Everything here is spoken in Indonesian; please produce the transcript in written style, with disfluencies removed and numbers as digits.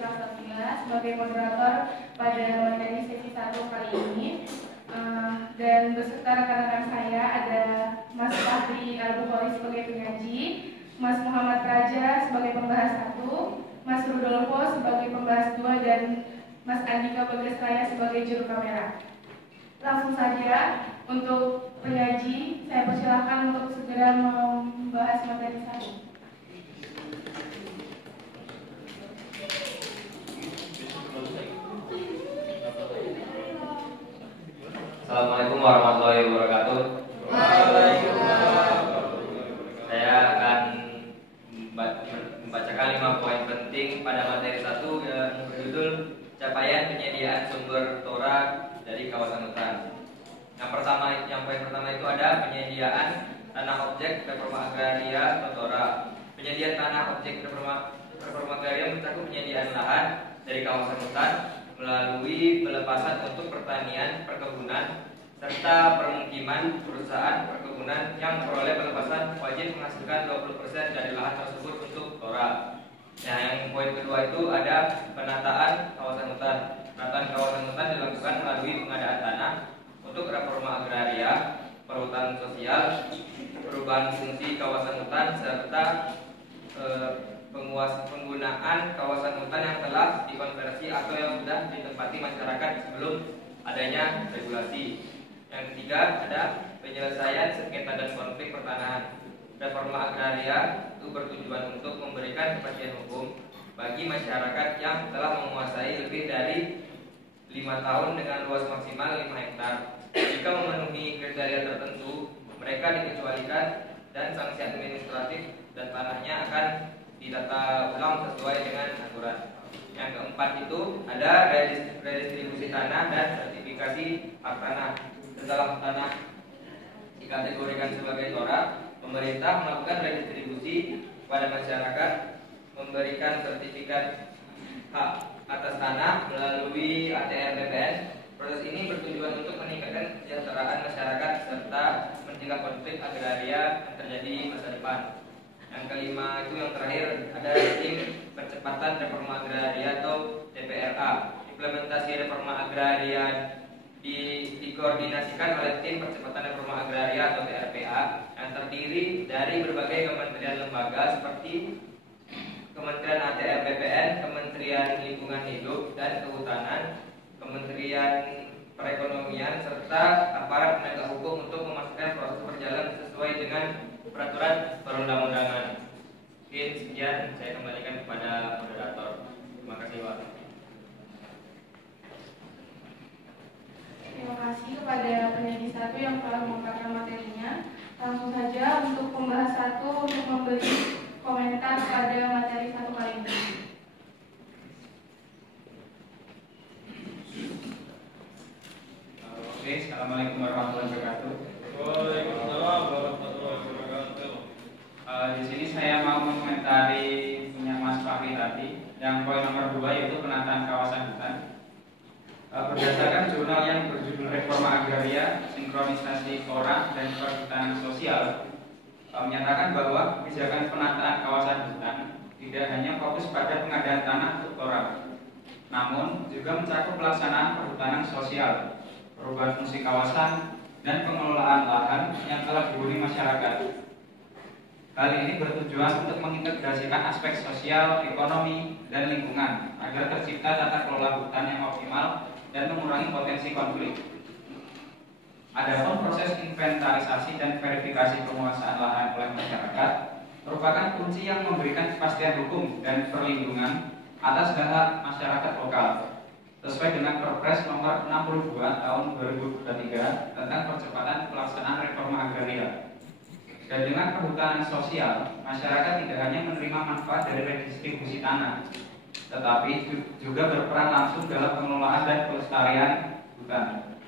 kelas 11 sebagai moderator pada materi sesi 1 kali ini. Dan beserta rekan-rekan saya ada Mas Fahri Al-Bukhari sebagai penyaji, Mas Muhammad Raja sebagai pembahas 1, Mas Rudolfo sebagai pembahas 2, dan Mas Andika Bagasraya sebagai juru kamera. Langsung saja untuk penyaji, saya persilahkan untuk segera membahas materi 1. Assalamualaikum warahmatullahi wabarakatuh. Saya akan membacakan 5 poin penting pada materi 1 yang berjudul capaian penyediaan sumber tora dari kawasan hutan. Yang poin pertama itu ada penyediaan tanah objek reforma agraria atau tora. Penyediaan tanah objek reforma agraria mencakup penyediaan lahan dari kawasan hutan melalui pelepasan untuk pertanian, perkebunan, serta permukiman perusahaan perkebunan yang memperoleh pelepasan wajib menghasilkan 20% dari lahan tersebut untuk tora. Nah, yang poin kedua itu ada penataan kawasan hutan. Penataan kawasan hutan dilakukan melalui pengadaan tanah untuk reforma agraria, perhutanan sosial, perubahan fungsi kawasan hutan, serta penggunaan kawasan hutan yang telah dikonversi atau yang sudah ditempati masyarakat sebelum adanya regulasi. Yang ketiga ada penyelesaian sengketa dan konflik pertanahan. Reforma agraria itu bertujuan untuk memberikan kepastian hukum bagi masyarakat yang telah menguasai lebih dari 5 tahun dengan luas maksimal 5 hektar. Jika memenuhi kriteria tertentu, mereka dikecualikan dan sanksi administratif dan tanahnya akan ditata ulang sesuai dengan aturan. Yang keempat itu ada redistribusi tanah dan sertifikasi hak tanah. Setelah tanah dikategorikan sebagai tora, pemerintah melakukan redistribusi pada masyarakat, memberikan sertifikat hak atas tanah melalui ATR BPN. Proses ini bertujuan untuk meningkatkan kesejahteraan masyarakat serta mencegah konflik agraria yang terjadi di masa depan. Yang kelima itu yang terakhir ada tim percepatan reforma agraria atau TPRA. Implementasi reforma agraria dikoordinasikan oleh tim percepatan reforma agraria atau TRPA yang terdiri dari berbagai kementerian lembaga seperti Kementerian ATR BPN, Kementerian Lingkungan Hidup dan Kehutanan, Kementerian Perekonomian, serta aparat penegak hukum untuk memastikan proses berjalan sesuai dengan peraturan perundang-undangan. Mungkin sekian, saya kembalikan kepada moderator. Terima kasih, Pak. Terima kasih kepada penyaji 1 yang telah mengungkapkan materinya. Langsung saja untuk pembahas 1 untuk memberi komentar pada materi 1 kali ini. Oke, assalamualaikum warahmatullahi wabarakatuh. Waalaikumsalam warahmatullahi wabarakatuh. Di sini saya mau mengomentari punya Mas Fahri tadi, yang poin nomor 2 yaitu penataan kawasan hutan. Berdasarkan jurnal yang berjudul Reforma Agraria, Sinkronisasi Tora dan Perhutanan Sosial, menyatakan bahwa kebijakan penataan kawasan hutan tidak hanya fokus pada pengadaan tanah untuk tora, namun juga mencakup pelaksanaan perhutanan sosial, perubahan fungsi kawasan, dan pengelolaan lahan yang telah dihuni masyarakat. Hal ini bertujuan untuk mengintegrasikan aspek sosial, ekonomi, dan lingkungan agar tercipta tata kelola hutan yang optimal dan mengurangi potensi konflik. Adapun proses inventarisasi dan verifikasi penguasaan lahan oleh masyarakat merupakan kunci yang memberikan kepastian hukum dan perlindungan atas hak masyarakat lokal sesuai dengan Perpres nomor 62 tahun 2023 tentang percepatan pelaksanaan reforma agraria. Dan dengan perhutanan sosial, masyarakat tidak hanya menerima manfaat dari redistribusi tanah, tetapi juga berperan langsung dalam pengelolaan dan pelestarian hutan.